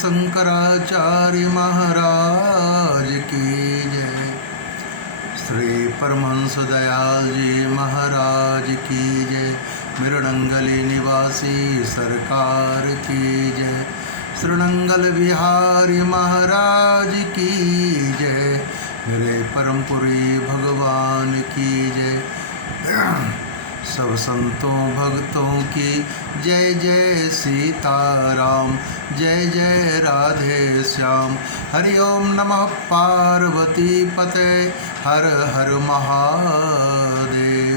शंकराचार्य महाराज की जय। श्री परमहंस दयाल जी महाराज की जय। मृडंगली निवासी सरकार की जय। श्रीनंगल बिहारी महाराज की जय। मेरे परमपुरी भगवान की जय। सब संतों भक्तों की जय जय सीताराम, जय जय राधे श्याम। हरि ओम नमः पार्वती पते, हर हर महादेव।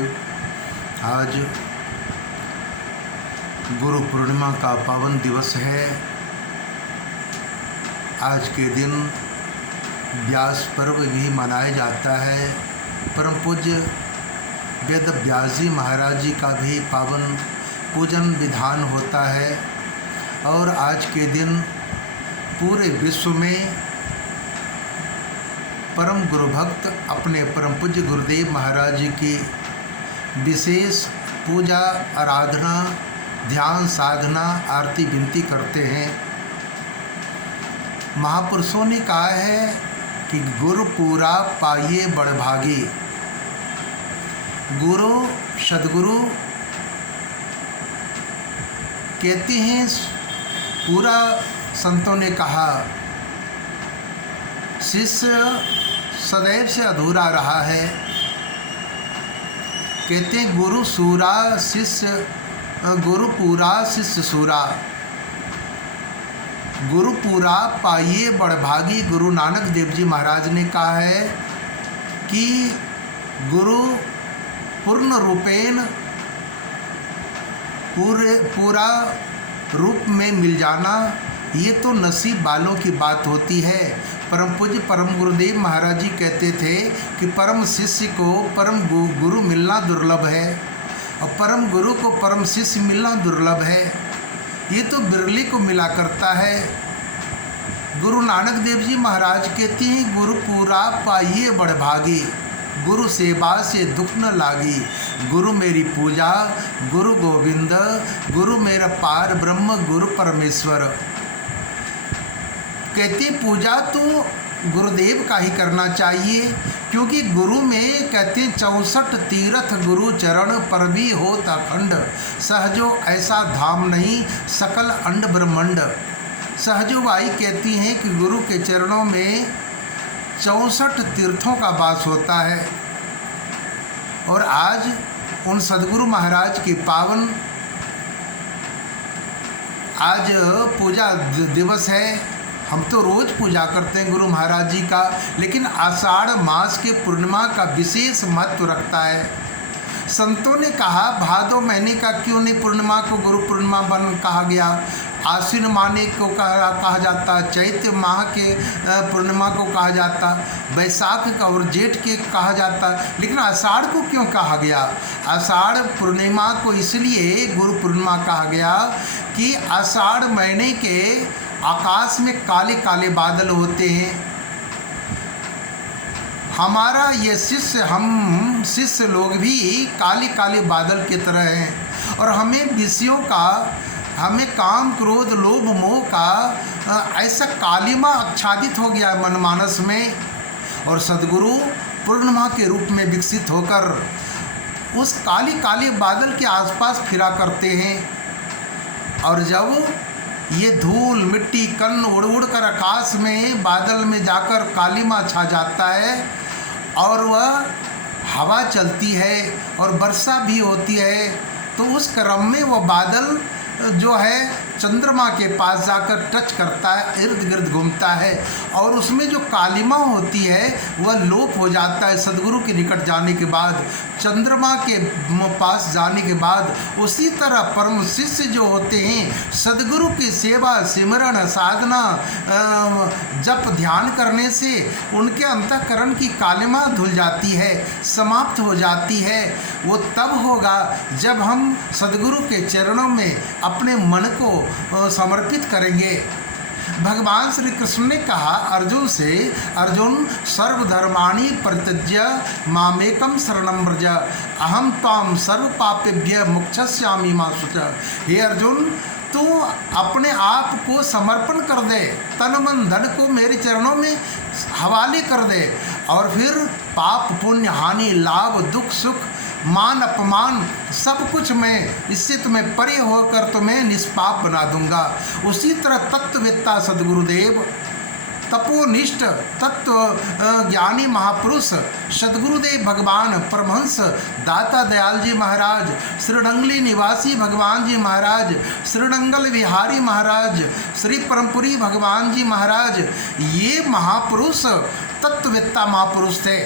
आज गुरु पूर्णिमा का पावन दिवस है। आज के दिन व्यास पर्व भी मनाया जाता है। परम पूज्य वेद व्यास जी महाराज जी का भी पावन पूजन विधान होता है। और आज के दिन पूरे विश्व में परम गुरु भक्त अपने परम पूज्य गुरुदेव महाराज जी की विशेष पूजा आराधना ध्यान साधना आरती विनती करते हैं। महापुरुषों ने कहा है कि गुरु पूरा पाइए बड़भागी। गुरु सदगुरु कहते हैं, पूरा संतों ने कहा शिष्य सदैव से अधूरा रहा है। कहते हैं गुरु सूरा शिष्य, गुरु पूरा शिष्य सूरा। गुरु पूरा पाइए बड़भागी। गुरु नानक देव जी महाराज ने कहा है कि गुरु पूर्ण रूपेण पूरा रूप में मिल जाना ये तो नसीब वालों की बात होती है। परम पूज्य परम गुरुदेव महाराज जी कहते थे कि परम शिष्य को परम गुरु मिलना दुर्लभ है और परम गुरु को परम शिष्य मिलना दुर्लभ है। ये तो बिरले को मिला करता है। गुरु नानक देव जी महाराज कहते हैं गुरु पूरा पाइए बड़भागी। गुरु सेवा से दुख न लागी। गुरु मेरी पूजा गुरु गोविंद, गुरु मेरा पार ब्रह्म गुरु परमेश्वर। कहते पूजा तो गुरुदेव का ही करना चाहिए, क्योंकि गुरु में कहते हैं 64 तीर्थ गुरु चरण पर भी होत अखंड। सहजो ऐसा धाम नहीं सकल अंड ब्रह्मंड। सहजो बाई कहती हैं कि गुरु के चरणों में 64 तीर्थों का वास होता है। और आज उन सदगुरु महाराज की पावन आज पूजा दिवस है। हम तो रोज़ पूजा करते हैं गुरु महाराज जी का, लेकिन आषाढ़ मास के पूर्णिमा का विशेष महत्व रखता है। संतों ने कहा भादो महीने का क्यों नहीं पूर्णिमा को गुरु पूर्णिमा बन कहा गया। आश्विन माने को कहा जाता, चैत्र माह के पूर्णिमा को कहा जाता, बैसाख का और जेठ के कहा जाता, लेकिन आषाढ़ को क्यों कहा गया। आषाढ़ पूर्णिमा को इसलिए गुरु पूर्णिमा कहा गया कि आषाढ़ महीने के आकाश में काले काले बादल होते हैं। हमारा ये शिष्य, हम शिष्य लोग भी काले काले बादल की तरह हैं और हमें विषयों का, हमें काम क्रोध लोभ मोह का ऐसा कालिमा आच्छादित हो गया है मनमानस में। और सद्गुरु पूर्णिमा के रूप में विकसित होकर उस काली काले बादल के आसपास फिरा करते हैं। और जब ये धूल मिट्टी कण उड़ उड़ कर आकाश में बादल में जाकर कालिमा छा जाता है और वह हवा चलती है और वर्षा भी होती है, तो उस क्रम में वह बादल जो है चंद्रमा के पास जाकर टच करता है, इर्द गिर्द घूमता है और उसमें जो कालिमा होती है वह लोप हो जाता है। सदगुरु के निकट जाने के बाद, चंद्रमा के पास जाने के बाद, उसी तरह परम शिष्य जो होते हैं सदगुरु की सेवा सिमरण साधना जप ध्यान करने से उनके अंतःकरण की कालिमा धुल जाती है, समाप्त हो जाती है। वो तब होगा जब हम सदगुरु के चरणों में अपने मन को समर्पित करेंगे। भगवान श्री कृष्ण ने कहा अर्जुन से, अर्जुन सर्वधर्माणि परित्यज्य मामेकम शरणं व्रज अहम त्वां सर्व पापेभ्य मोक्षयिष्यामि मा शुच। हे अर्जुन, तो अपने आप को समर्पण कर दे, तन मन धन को मेरे चरणों में हवाले कर दे, और फिर पाप पुण्य हानि लाभ दुख सुख मान अपमान सब कुछ मैं इससे तुम्हें परे होकर तुम्हें निष्पाप बना दूंगा। उसी तरह तत्ववेत्ता सद्गुरुदेव, तपोनिष्ठ तत्व ज्ञानी महापुरुष सद्गुरुदेव भगवान परमहंस दाता दयाल जी महाराज, श्रीरंगली निवासी भगवान जी महाराज, श्रीरंगल विहारी महाराज, श्री परमपुरी भगवान जी महाराज, ये महापुरुष तत्ववेत्ता महापुरुष थे,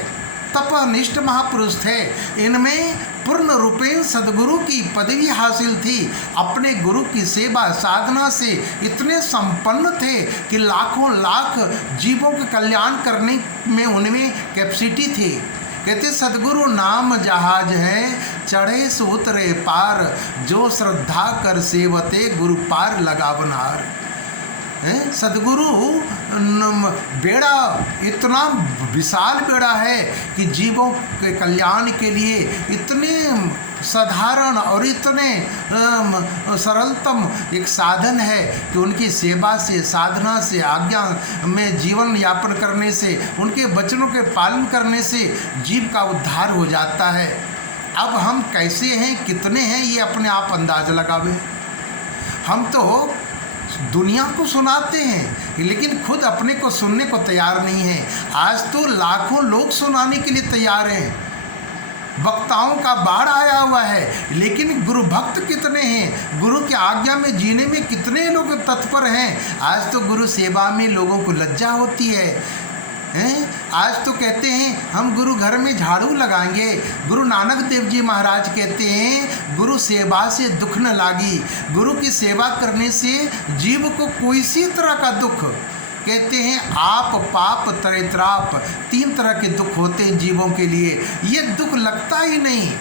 तपनिष्ठ महापुरुष थे। इनमें पूर्ण रूपेण सद्गुरु की पदवी हासिल थी। अपने गुरु की सेवा साधना से इतने संपन्न थे कि लाखों लाख जीवों का कल्याण करने में उनमें कैपेसिटी थी। कहते सद्गुरु नाम जहाज है, चढ़े सो उतरे पार, जो श्रद्धा कर सेवते गुरु पार लगा बनार। सद्गुरु बेड़ा इतना विशाल बेड़ा है कि जीवों के कल्याण के लिए इतने साधारण और इतने सरलतम एक साधन है कि उनकी सेवा से साधना से आज्ञा में जीवन यापन करने से उनके वचनों के पालन करने से जीव का उद्धार हो जाता है। अब हम कैसे हैं, कितने हैं, ये अपने आप अंदाज़ लगावे। हम तो दुनिया को सुनाते हैं लेकिन खुद अपने को सुनने को तैयार नहीं है। आज तो लाखों लोग सुनाने के लिए तैयार हैं, वक्ताओं का बाढ़ आया हुआ है, लेकिन गुरु भक्त कितने हैं, गुरु की आज्ञा में जीने में कितने लोग तत्पर हैं। आज तो गुरु सेवा में लोगों को लज्जा होती है। आज तो कहते हैं हम गुरु घर में झाड़ू लगाएंगे। गुरु नानक देव जी महाराज कहते हैं गुरु सेवा से दुख न लागी। गुरु की सेवा करने से जीव को कोई सी तरह का दुख, कहते हैं आप पाप त्रैत्राप, 3 तरह के दुख होते हैं जीवों के लिए, ये दुख लगता ही नहीं,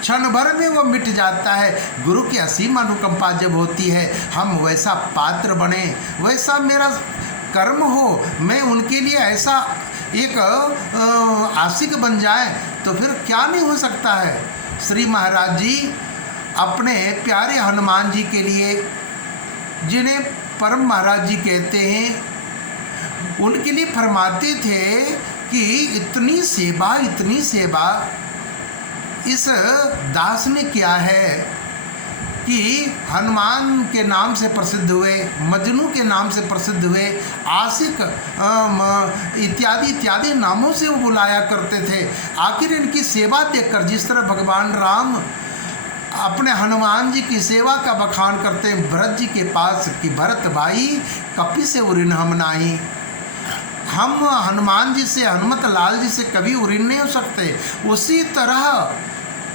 क्षण भर में वो मिट जाता है। गुरु की असीम अनुकंपा जब होती है, हम वैसा पात्र बने, वैसा मेरा कर्म हो, मैं उनके लिए ऐसा एक आशिक बन जाए तो फिर क्या नहीं हो सकता है। श्री महाराज जी अपने प्यारे हनुमान जी के लिए, जिन्हें परम महाराज जी कहते हैं, उनके लिए फरमाते थे कि इतनी सेवा इस दास ने किया है कि हनुमान के नाम से प्रसिद्ध हुए, मजनू के नाम से प्रसिद्ध हुए, आशिक इत्यादि नामों से वो बुलाया करते थे। आखिर इनकी सेवा देखकर, जिस तरह भगवान राम अपने हनुमान जी की सेवा का बखान करते हैं भरत जी के पास कि भरत भाई कपि से उरिन हम नाही, हम हनुमान जी से, हनुमत लाल जी से कभी उरिन नहीं हो सकते। उसी तरह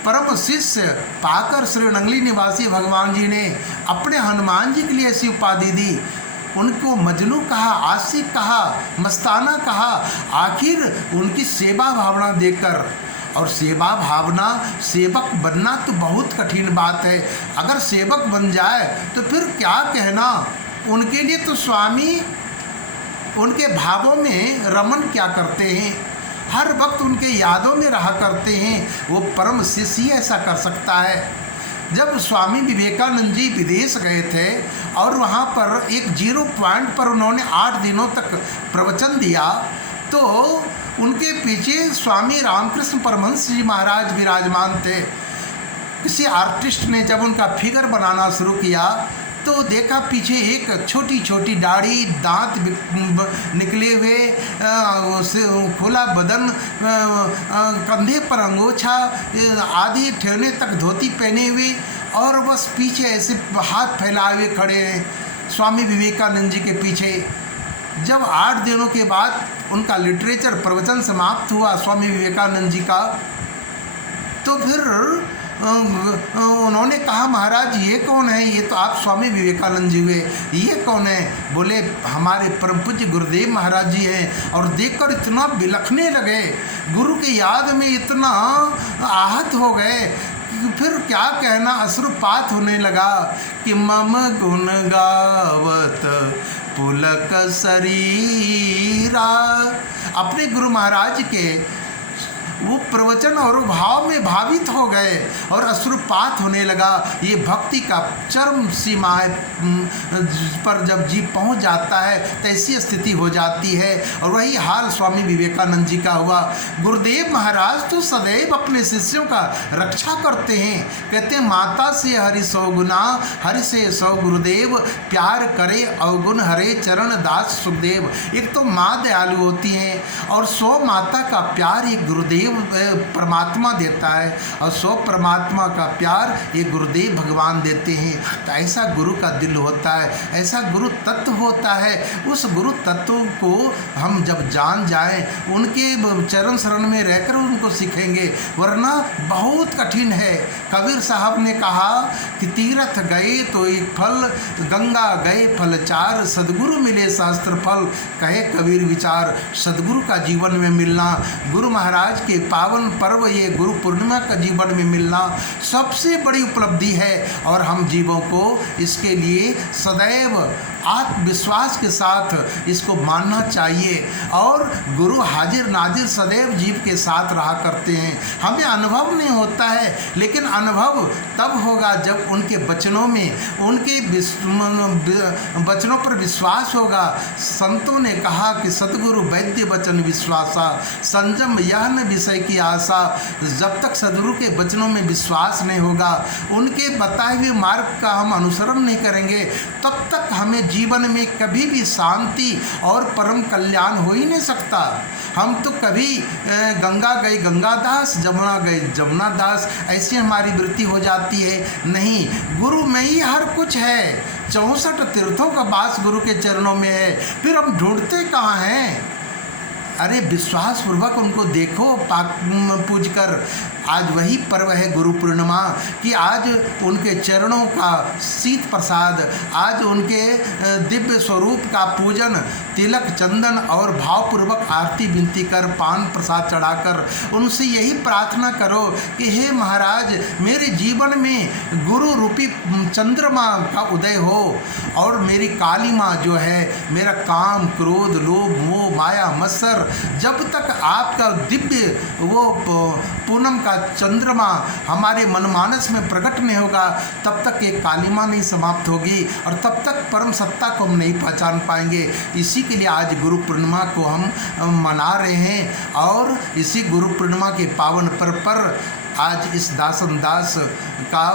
परम शिष्य पाकर श्रीरंगली निवासी भगवान जी ने अपने हनुमान जी के लिए ऐसी उपाधि दी। उनको मजनू कहा, आशिक कहा, मस्ताना कहा, आखिर उनकी सेवा भावना देकर। और सेवा भावना, सेवक बनना तो बहुत कठिन बात है। अगर सेवक बन जाए तो फिर क्या कहना, उनके लिए तो स्वामी उनके भावों में रमन क्या करते हैं, हर वक्त उनके यादों में रहा करते हैं। वो परम शिष्य ही ऐसा कर सकता है। जब स्वामी विवेकानंद जी विदेश गए थे और वहाँ पर एक 0 पॉइंट पर उन्होंने 8 दिनों तक प्रवचन दिया, तो उनके पीछे स्वामी रामकृष्ण परमहंस जी महाराज विराजमान थे। किसी आर्टिस्ट ने जब उनका फिगर बनाना शुरू किया तो देखा पीछे एक छोटी छोटी दाढ़ी, दांत निकले हुए, खुला बदन, कंधे पर अंगोछा आदि ठेने तक धोती पहने हुए, और बस पीछे ऐसे हाथ फैलाए हुए खड़े हैं स्वामी विवेकानंद जी के पीछे। जब 8 दिनों के बाद उनका लिटरेचर प्रवचन समाप्त हुआ स्वामी विवेकानंद जी का, तो फिर उन्होंने कहा महाराज ये कौन है, ये तो आप स्वामी विवेकानंद जी हुए, ये कौन है? बोले हमारे परम पूज्य गुरुदेव महाराज जी हैं। और देखकर इतना बिलखने लगे, गुरु की याद में इतना आहत हो गए कि फिर क्या कहना, अश्रुपात होने लगा कि मम गुण गावत पुलक शरीरा। अपने गुरु महाराज के वो प्रवचन और भाव में भावित हो गए और अश्रुपात होने लगा। ये भक्ति का चरम सीमाएं पर जब जीव पहुंच जाता है तो ऐसी स्थिति हो जाती है। और वही हाल स्वामी विवेकानंद जी का हुआ। गुरुदेव महाराज तो सदैव अपने शिष्यों का रक्षा करते हैं। कहते हैं माता से हरि सौ गुना, हरि से सौ गुरुदेव, प्यार करे अवगुण हरे चरण दास सुखदेव। एक तो माँ दयालु होती हैं और 100 माता का प्यार एक गुरुदेव परमात्मा देता है और 100 परमात्मा का प्यार ये गुरुदेव भगवान देते हैं। तो ऐसा गुरु का दिल होता है, ऐसा गुरु तत्व होता है। उस गुरु तत्व को हम जब जान जाएं, उनके चरण शरण में रहकर उनको सीखेंगे, वरना बहुत कठिन है। कबीर साहब ने कहा कि तीर्थ गए तो एक फल, गंगा गए फल चार, सदगुरु मिले सहस्त्र फल। कहे कबीर विचार, सदगुरु का जीवन में मिलना, गुरु महाराज के पावन पर्व ये गुरु पूर्णिमा का जीवन में मिलना सबसे बड़ी उपलब्धि है। और हम जीवों को इसके लिए सदैव आत्मविश्वास के साथ इसको मानना चाहिए। और गुरु हाजिर नाजिर सदैव जीव के साथ रहा करते हैं। हमें अनुभव नहीं होता है, लेकिन अनुभव तब होगा जब उनके वचनों में, उनके वचनों पर विश्वास होगा। संतों ने कहा कि सदगुरु वैद्य वचन विश्वासा, संयम यह न विषय की आशा। जब तक सदगुरु के वचनों में विश्वास नहीं होगा, उनके बताए हुए मार्ग का हम अनुसरण नहीं करेंगे, तब तक हमें जीवन में कभी भी शांति और परम कल्याण हो ही नहीं सकता। हम तो कभी गंगा गए गंगादास, जमुना गए जमुनादास, ऐसी हमारी वृत्ति हो जाती है। नहीं, गुरु में ही हर कुछ है। 64 तीर्थों का वास गुरु के चरणों में है, फिर हम ढूंढते कहाँ हैं? अरे विश्वास पूर्वक उनको देखो, पूज कर। आज वही पर्व है गुरु पूर्णिमा कि आज उनके चरणों का शीत प्रसाद, आज उनके दिव्य स्वरूप का पूजन, तिलक चंदन और भावपूर्वक आरती विनती कर, पान प्रसाद चढ़ाकर उनसे यही प्रार्थना करो कि हे महाराज, मेरे जीवन में गुरु रूपी चंद्रमा का उदय हो और मेरी काली माँ जो है, मेरा काम क्रोध लोभ मोह माया मत्सर, जब तक आपका दिव्य वो पूनम का चंद्रमा हमारे मनमानस में प्रकट नहीं होगा, तब तक ये कालिमा नहीं समाप्त होगी और तब तक परम सत्ता को हम नहीं पहचान पाएंगे। इसी के लिए आज गुरु पूर्णिमा को हम मना रहे हैं। और इसी गुरु पूर्णिमा के पावन पर्व पर आज इस दासन दास का